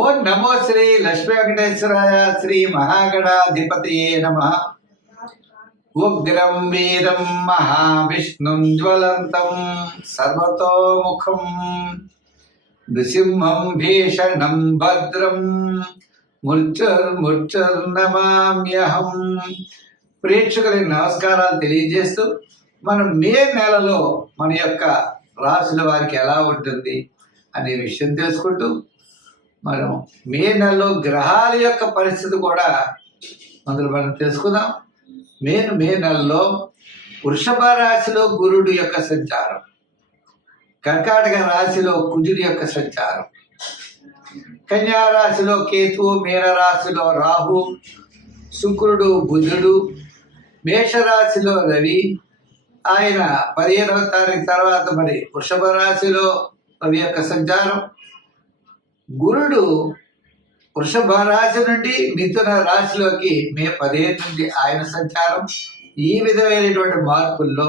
ఓం నమో శ్రీ లక్ష్మీ వెంకటేశ్వరాయ శ్రీ మహాగణాధిపతయే నమః. ఉగ్రం వీరం మహావిష్ణుం జ్వలంతం సర్వతోముఖం నృసింహం భీషణం భద్రం మృత్యుర్నమామ్యహం. ప్రేక్షకులకు నమస్కారాలు తెలియజేస్తూ మనం మే నెలలో మన యొక్క రాశుల వారికి ఎలా ఉంటుంది అనే విషయం తెలుసుకుంటూ మనం మే నెలలో గ్రహాల యొక్క పరిస్థితి కూడా మనం తెలుసుకుందాం. మే నెలలో వృషభ రాశిలో గురుడు యొక్క సంచారం, కర్కాటక రాశిలో కుజుడి యొక్క సంచారం, కన్యా రాశిలో కేతువు, మీన రాశిలో రాహు, శుక్రుడు, బుధుడు, మేషరాశిలో రవి. ఆయన 15వ తారీఖు తర్వాత మరి వృషభ రాశిలో రవి యొక్క సంచారం. గురుడు వృషభ రాశి నుండి మిథున రాశిలోకి మే 15 నుండి ఆయన సంచారం. ఈ విధమైనటువంటి మార్పుల్లో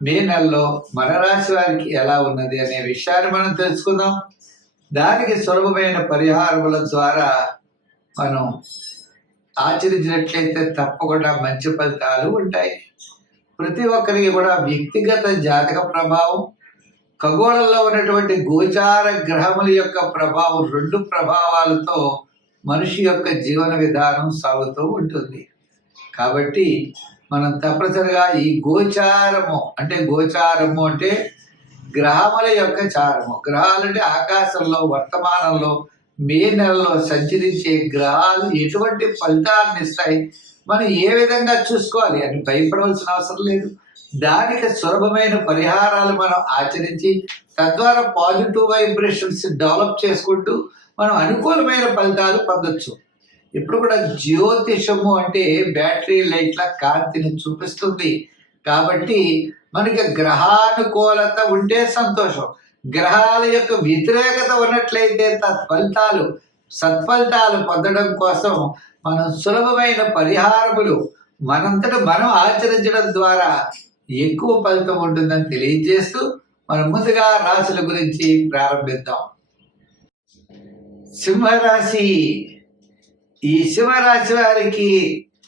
మే నెలలో మన రాశి వారికి ఎలా ఉన్నది అనే విషయాన్ని మనం తెలుసుకుందాం. దానికి సులభమైన పరిహారముల ద్వారా మనం ఆచరించినట్లయితే తప్పకుండా మంచి ఫలితాలు ఉంటాయి. ప్రతి ఒక్కరికి కూడా వ్యక్తిగత జాతక ప్రభావం, ఖగోళంలో ఉన్నటువంటి గోచార గ్రహముల యొక్క ప్రభావం, 2 ప్రభావాలతో మనిషి యొక్క జీవన విధానం సాగుతూ ఉంటుంది. కాబట్టి మనం తప్పనిసరిగా ఈ గోచారము అంటే గ్రహముల యొక్క చారము. గ్రహాలంటే ఆకాశంలో వర్తమానంలో మే నెలలో సంచరించే గ్రహాలు ఎటువంటి ఫలితాలను ఇస్తాయి, మనం ఏ విధంగా చూసుకోవాలి అని భయపడవలసిన అవసరం లేదు. దానికి సులభమైన పరిహారాలు మనం ఆచరించి తద్వారా పాజిటివ్ వైబ్రేషన్స్ డెవలప్ చేసుకుంటూ మనం అనుకూలమైన ఫలితాలు పొందొచ్చు. ఇప్పుడు కూడా జ్యోతిషము అంటే బ్యాటరీ లైట్ల కాంతిని చూపిస్తుంది. కాబట్టి మనకి గ్రహానుకూలత ఉంటే సంతోషం, గ్రహాల యొక్క వ్యతిరేకత ఉన్నట్లయితే సత్ఫలితాలు పొందడం కోసం మనం సులభమైన పరిహారములు మనంతటా మనం ఆచరించడం ద్వారా ఎక్కువ ఫలితం ఉంటుందని తెలియజేస్తూ మనం ముందుగా రాశుల గురించి ప్రారంభిద్దాం. సింహరాశి. ఈ సింహరాశి వారికి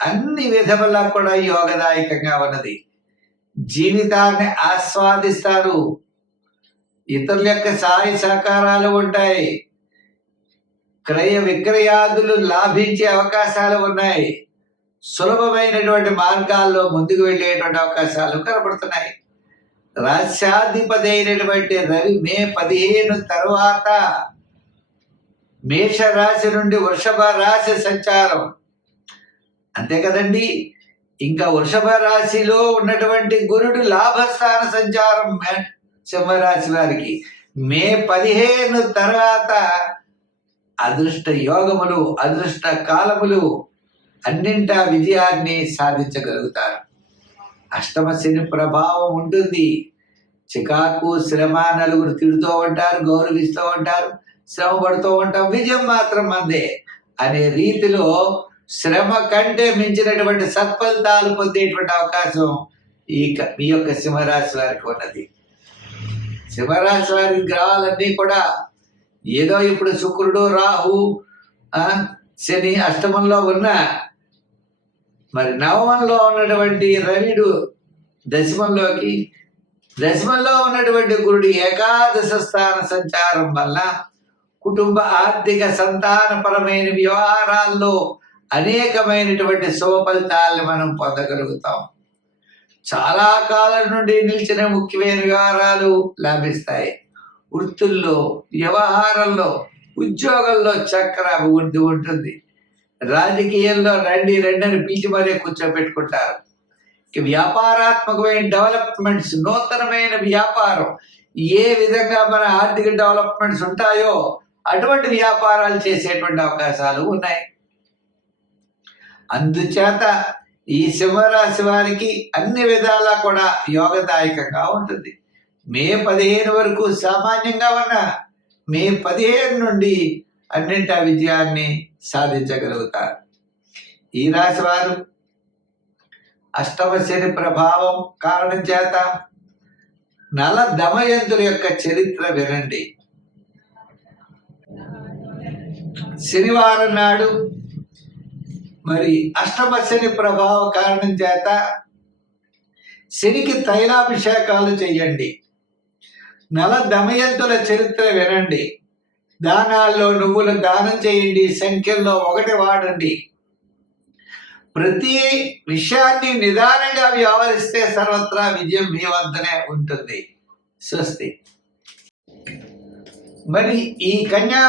అన్ని విధములా కూడా యోగదాయకంగా ఉన్నది. జీవితాన్ని ఆస్వాదిస్తారు, ఇతరుల యొక్క సహాయ సహకారాలు ఉంటాయి, క్రయ విక్రయాదులు లాభించే అవకాశాలు ఉన్నాయి, సులభమైనటువంటి మార్గాల్లో ముందుకు వెళ్ళేటువంటి అవకాశాలు కనబడుతున్నాయి. రాశ్యాధిపతి అయినటువంటి రవి మే 15 తర్వాత మేషరాశి నుండి వృషభ రాశి సంచారం. అంతే కదండి. ఇంకా వృషభ రాశిలో ఉన్నటువంటి గురుడు లాభస్థాన సంచారం సింహరాశి వారికి మే 15 తర్వాత అదృష్ట యోగములు, అదృష్ట కాలములు అన్నింటా విజయాన్ని సాధించగలుగుతారు. అష్టమ శని ప్రభావం ఉంటుంది. చికాకు, శ్రమ, నలుగురు తిడుతూ ఉంటారు, గౌరవిస్తూ ఉంటారు, శ్రమ పడుతూ ఉంటాం, విజయం మాత్రం మందే అనే రీతిలో శ్రమ కంటే మించినటువంటి సత్ఫలితాలు పొందేటువంటి అవకాశం మీ యొక్క సింహరాశి వారికి ఉన్నది. సింహరాశి వారి గ్రహాలన్నీ కూడా ఏదో ఇప్పుడు శుక్రుడు, రాహు, శని అష్టమంలో ఉన్న మరి నవమంలో ఉన్నటువంటి రవిడు దశమంలో ఉన్నటువంటి గురుడు ఏకాదశ స్థాన సంచారం వల్ల కుటుంబ ఆర్థిక సంతానపరమైన వ్యవహారాల్లో అనేకమైనటువంటి శుభ ఫలితాలను మనం పొందగలుగుతాం. చాలా కాలం నుండి నిలిచిన ముఖ్యమైన వ్యవహారాలు లాభిస్తాయి. వృత్తుల్లో, వ్యవహారంలో, ఉద్యోగంలో చక్కర అభివృద్ధి ఉంటుంది. రాజకీయంలో రండి అని పిలిచి మరీ కూర్చోబెట్టుకుంటారు. వ్యాపారాత్మకమైన డెవలప్మెంట్స్, నూతనమైన వ్యాపారం ఏ విధంగా మన ఆర్థిక డెవలప్మెంట్స్ ఉంటాయో అటువంటి వ్యాపారాలు చేసేటువంటి అవకాశాలు ఉన్నాయి. అందుచేత ఈ సింహరాశి వారికి అన్ని విధాలా కూడా యోగదాయకంగా ఉంటుంది. మే 15 వరకు సామాన్యంగా ఉన్న మే 15 నుండి అన్నింటి విజయాన్ని సాధించగలుగుతారు. ఈ రాశి వారు అష్టమ శని ప్రభావం కారణం చేత నల దమయంతుల యొక్క చరిత్ర వినండి. శనివారం నాడు మరి అష్టమ శని ప్రభావ కారణం చేత శనికి తైలాభిషేకాలు చేయండి. నల దమయంతుల చరిత్ర వినండి. దానాల్లో నువ్వులు దానం చేయండి. సంఖ్యల్లో 1 వాడండి. ప్రతి విషయాన్ని నిదానంగా వ్యవహరిస్తే సర్వత్రా విజయం మీ వద్దనే ఉంటుంది. స్వస్తి. మరి ఈ కన్యా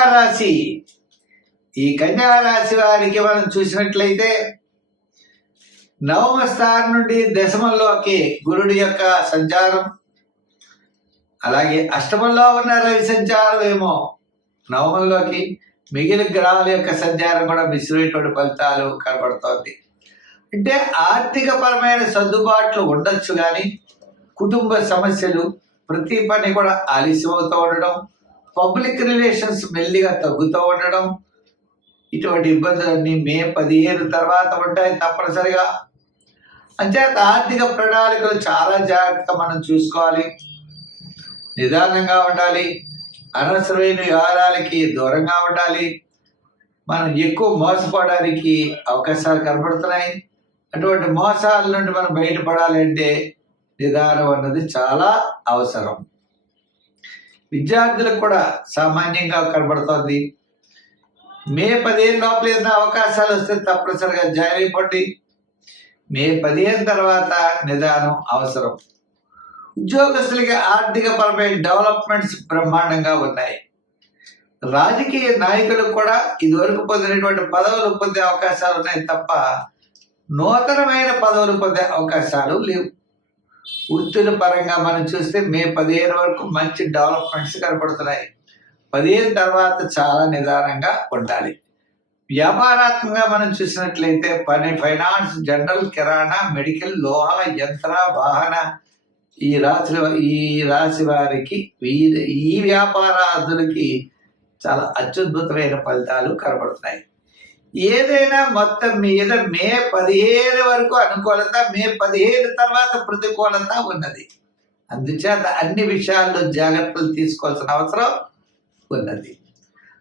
రాశి వారికి మనం చూసినట్లయితే నవమ స్థానం నుండి దశమంలోకి గురుడి యొక్క సంచారం, అలాగే అష్టమంలో ఉన్న రవి సంచారం ఏమో నవమంలోకి, మిగిలిన గ్రహాల యొక్క సంచారం కూడా మిశ్రమైనటువంటి ఫలితాలు కనబడుతోంది. అంటే ఆర్థిక పరమైన సర్దుబాట్లు ఉండొచ్చు, కానీ కుటుంబ సమస్యలు, ప్రతి పని కూడా ఆలస్యం అవుతూ ఉండడం, పబ్లిక్ రిలేషన్స్ మెల్లిగా తగ్గుతూ ఉండడం, ఇటువంటి ఇబ్బందులన్నీ మే 15 తర్వాత ఉంటాయి తప్పనిసరిగా. అంచేత ఆర్థిక ప్రణాళికలు చాలా జాగ్రత్తగా మనం చూసుకోవాలి, నిదానంగా ఉండాలి, అనవసరమైన వ్యవహారాలకి దూరంగా ఉండాలి. మనం ఎక్కువ మోసపోవడానికి అవకాశాలు కనబడుతున్నాయి. అటువంటి మోసాల నుండి మనం బయటపడాలంటే నిదానం అన్నది చాలా అవసరం. విద్యార్థులకు కూడా సామాన్యంగా కనబడుతోంది. మే 15 లోపల ఏదైనా అవకాశాలు వస్తే తప్పనిసరిగా జాయిన్ అయిపోండి. మే 15 తర్వాత నిదానం అవసరం. ఉద్యోగస్తులకి ఆర్థిక పరమైన డెవలప్మెంట్స్ బ్రహ్మాండంగా ఉన్నాయి. రాజకీయ నాయకులకు కూడా ఇదివరకు పొందినటువంటి పదవులు పొందే అవకాశాలు ఉన్నాయి తప్ప నూతనమైన పదవులు పొందే అవకాశాలు లేవు. వృత్తుల పరంగా మనం చూస్తే మే 15 వరకు మంచి డెవలప్మెంట్స్ కనపడుతున్నాయి. 15 తర్వాత చాలా నిదానంగా ఉండాలి. వ్యాపారాత్మకంగా మనం చూసినట్లయితే ఫైనాన్స్, జనరల్, కిరాణా, మెడికల్, లోహ, యంత్ర, వాహన ఈ రాశి వారికి ఈ వ్యాపారాదులకి చాలా అత్యద్భుతమైన ఫలితాలు కనబడుతున్నాయి. ఏదైనా మొత్తం మీద మే 15 వరకు అనుకూలత, మే 15 తర్వాత ప్రతికూలత ఉన్నది. అందుచేత అన్ని విషయాల్లో జాగ్రత్తలు తీసుకోవాల్సిన అవసరం ఉన్నది.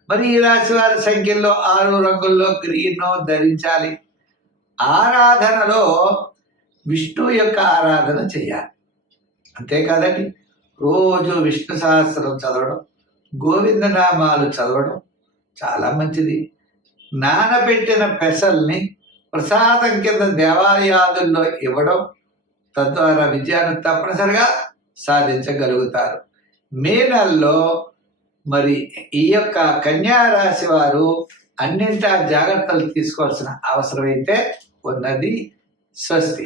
మరి ఈ రాశి వారి సంఖ్యల్లో 6 రంగుల్లో గ్రీన్ ధరించాలి. ఆరాధనలో విష్ణు యొక్క ఆరాధన చేయాలి. అంతేకాదండి, రోజు విష్ణు సహస్రం చదవడం, గోవింద నామాలు చదవడం చాలా మంచిది. నానబెట్టిన పెసల్ని ప్రసాదం కింద దేవాలయాదుల్లో ఇవ్వడం, తద్వారా విజయాన్ని తప్పనిసరిగా సాధించగలుగుతారు. మే నెలలో మరి ఈ యొక్క కన్యా రాశి వారు అన్నింటా జాగ్రత్తలు తీసుకోవాల్సిన అవసరం అయితే ఉన్నది. స్వస్తి.